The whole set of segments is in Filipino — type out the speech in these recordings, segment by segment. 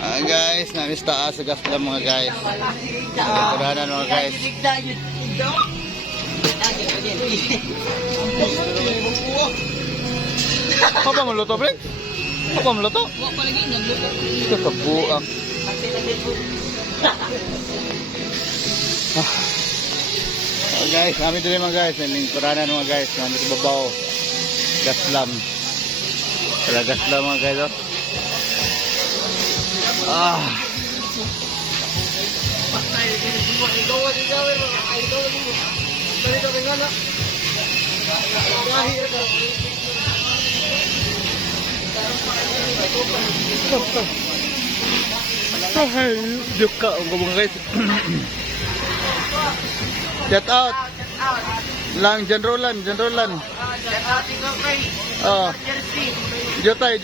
Guys, namis taas sa gas lang mga guys. Kuranan mga guys. Apa mo luto, pre? Apa mo luto? Ito kabuang. Oh guys, namin din mga guys. May kuranan mga guys. Namin sa babaw. Gas lang. Tala gas lang mga guys. Ah. Duka mga guys. Shout out. Lang Janrolan. Oh. Jotay.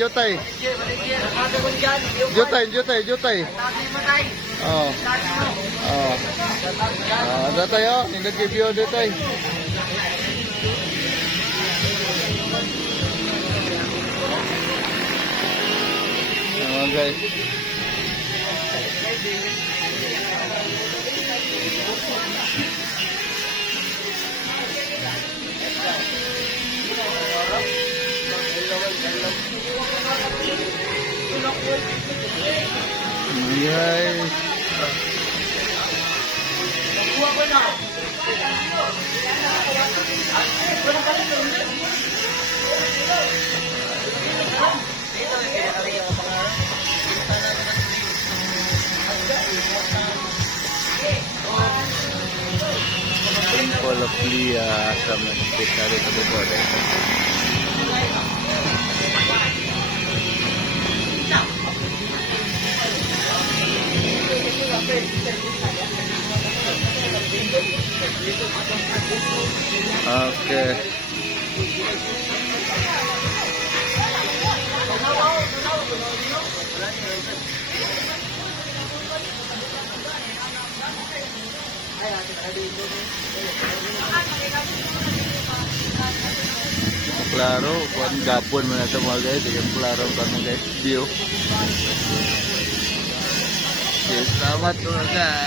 Oh. Ada tayo, hindi nag-review dito tayo. Guys. Guys. Poloplia sama spesial itu boleh. Oke. Klaro, kuan gabon mana semua guys, dengan klaro kan guys, view. Selamat guys.